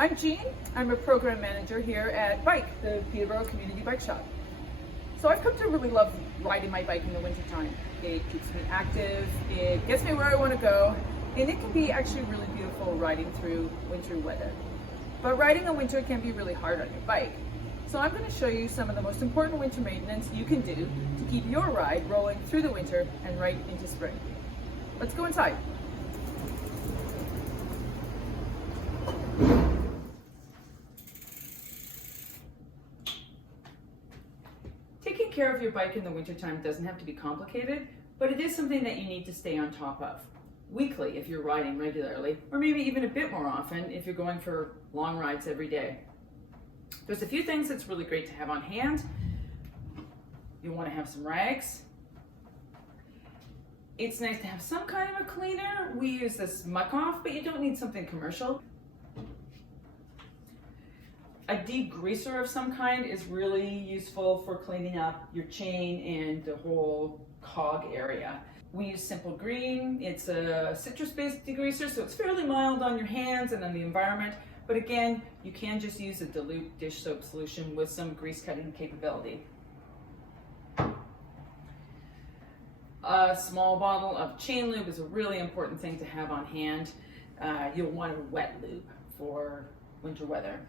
I'm Jean. I'm a program manager here at Bike, the Peterborough Community Bike Shop. So I've come to really love riding my bike in the wintertime. It keeps me active, it gets me where I want to go, and it can be actually really beautiful riding through winter weather. But riding in winter can be really hard on your bike. So I'm going to show you some of the most important winter maintenance you can do to keep your ride rolling through the winter and right into spring. Let's go inside. Taking care of your bike in the wintertime doesn't have to be complicated, but it is something that you need to stay on top of. Weekly if you're riding regularly, or maybe even a bit more often if you're going for long rides every day. There's a few things that's really great to have on hand. You'll want to have some rags. It's nice to have some kind of a cleaner. We use this Muck Off, but you don't need something commercial. A degreaser of some kind is really useful for cleaning up your chain and the whole cog area. We use Simple Green. It's a citrus-based degreaser, so it's fairly mild on your hands and on the environment. But again, you can just use a dilute dish soap solution with some grease cutting capability. A small bottle of chain lube is a really important thing to have on hand. You'll want a wet lube for winter weather.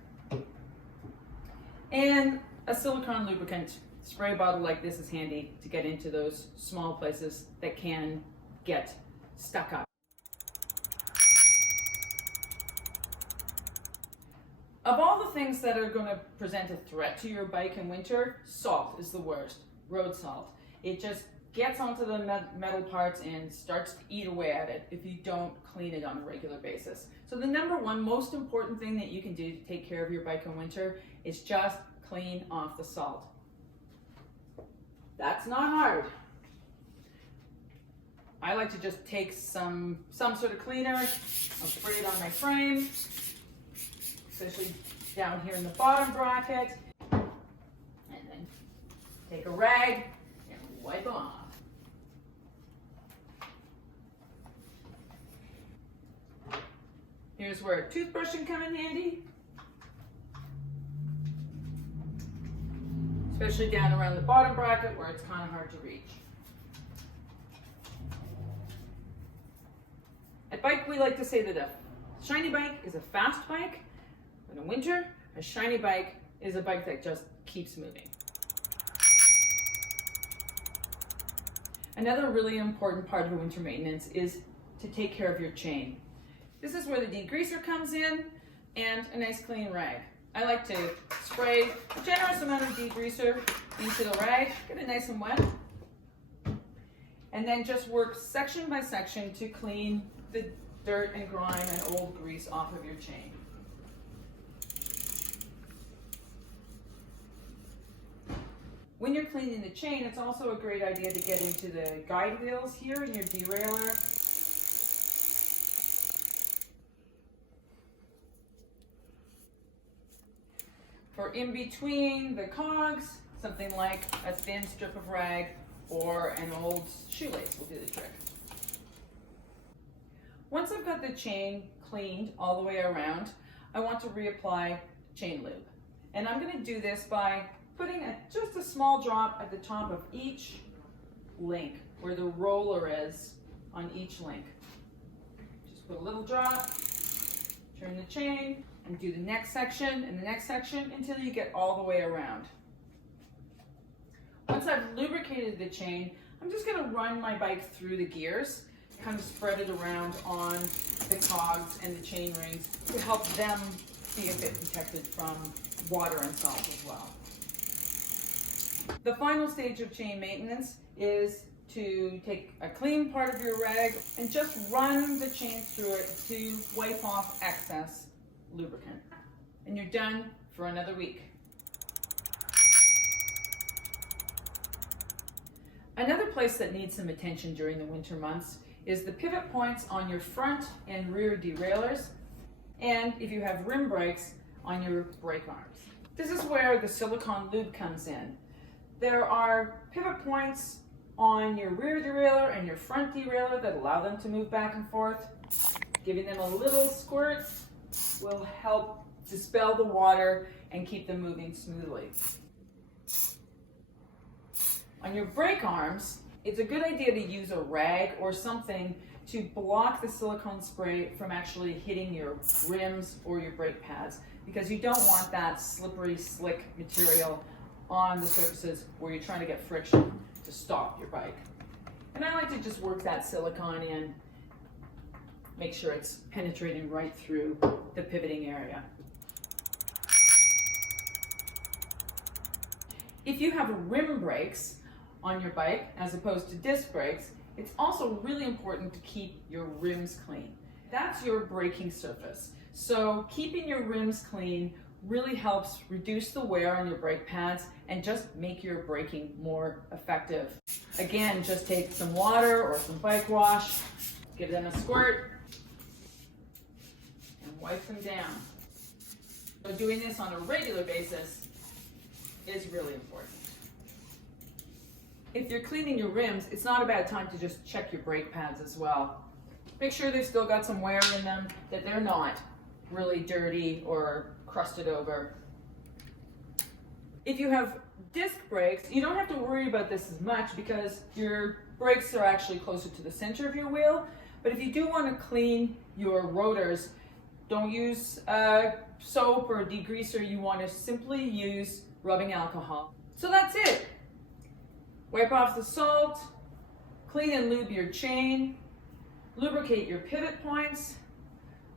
And a silicone lubricant spray bottle like this is handy to get into those small places that can get stuck up. Of all the things that are going to present a threat to your bike in winter, salt is the worst. Road salt. It just gets onto the metal parts and starts to eat away at it if you don't clean it on a regular basis. So the number one most important thing that you can do to take care of your bike in winter is just clean off the salt. That's not hard. I like to just take some sort of cleaner, I'll spray it on my frame, especially down here in the bottom bracket, and then take a rag and wipe them off. Here's where a toothbrush can come in handy, especially down around the bottom bracket where it's kind of hard to reach. At Bike, we like to say that a shiny bike is a fast bike, but in winter, a shiny bike is a bike that just keeps moving. Another really important part of winter maintenance is to take care of your chain. This is where the degreaser comes in and a nice clean rag. I like to spray a generous amount of degreaser into the rag, get it nice and wet, and then just work section by section to clean the dirt and grime and old grease off of your chain. When you're cleaning the chain, it's also a great idea to get into the guide wheels here in your derailleur. For in between the cogs, something like a thin strip of rag or an old shoelace will do the trick. Once I've got the chain cleaned all the way around, I want to reapply chain lube. And I'm going to do this by putting just a small drop at the top of each link where the roller is on each link. Just put a little drop, turn the chain, and do the next section and the next section until you get all the way around. Once I've lubricated the chain, I'm just going to run my bike through the gears, kind of spread it around on the cogs and the chain rings to help them be a bit protected from water and salt as well. The final stage of chain maintenance is to take a clean part of your rag and just run the chain through it to wipe off excess lubricant. And you're done for another week. Another place that needs some attention during the winter months is the pivot points on your front and rear derailleurs, and if you have rim brakes, on your brake arms. This is where the silicone lube comes in. There are pivot points on your rear derailleur and your front derailleur that allow them to move back and forth. Giving them a little squirt will help dispel the water and keep them moving smoothly. On your brake arms, it's a good idea to use a rag or something to block the silicone spray from actually hitting your rims or your brake pads, because you don't want that slippery, slick material on the surfaces where you're trying to get friction to stop your bike. And I like to just work that silicone in, make sure it's penetrating right through the pivoting area. If you have rim brakes on your bike as opposed to disc brakes, it's also really important to keep your rims clean. That's your braking surface. So keeping your rims clean really helps reduce the wear on your brake pads and just make your braking more effective. Again, just take some water or some bike wash, give them a squirt, and wipe them down. So doing this on a regular basis is really important. If you're cleaning your rims, it's not a bad time to just check your brake pads as well. Make sure they've still got some wear in them, that they're not really dirty or crusted over. If you have disc brakes, you don't have to worry about this as much because your brakes are actually closer to the center of your wheel. But if you do want to clean your rotors, don't use soap or degreaser. You want to simply use rubbing alcohol. So that's it. Wipe off the salt, clean and lube your chain, lubricate your pivot points,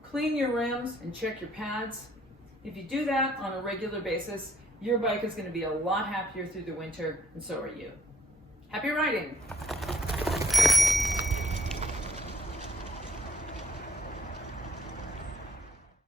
clean your rims and check your pads. If you do that on a regular basis, your bike is going to be a lot happier through the winter, and so are you. Happy riding!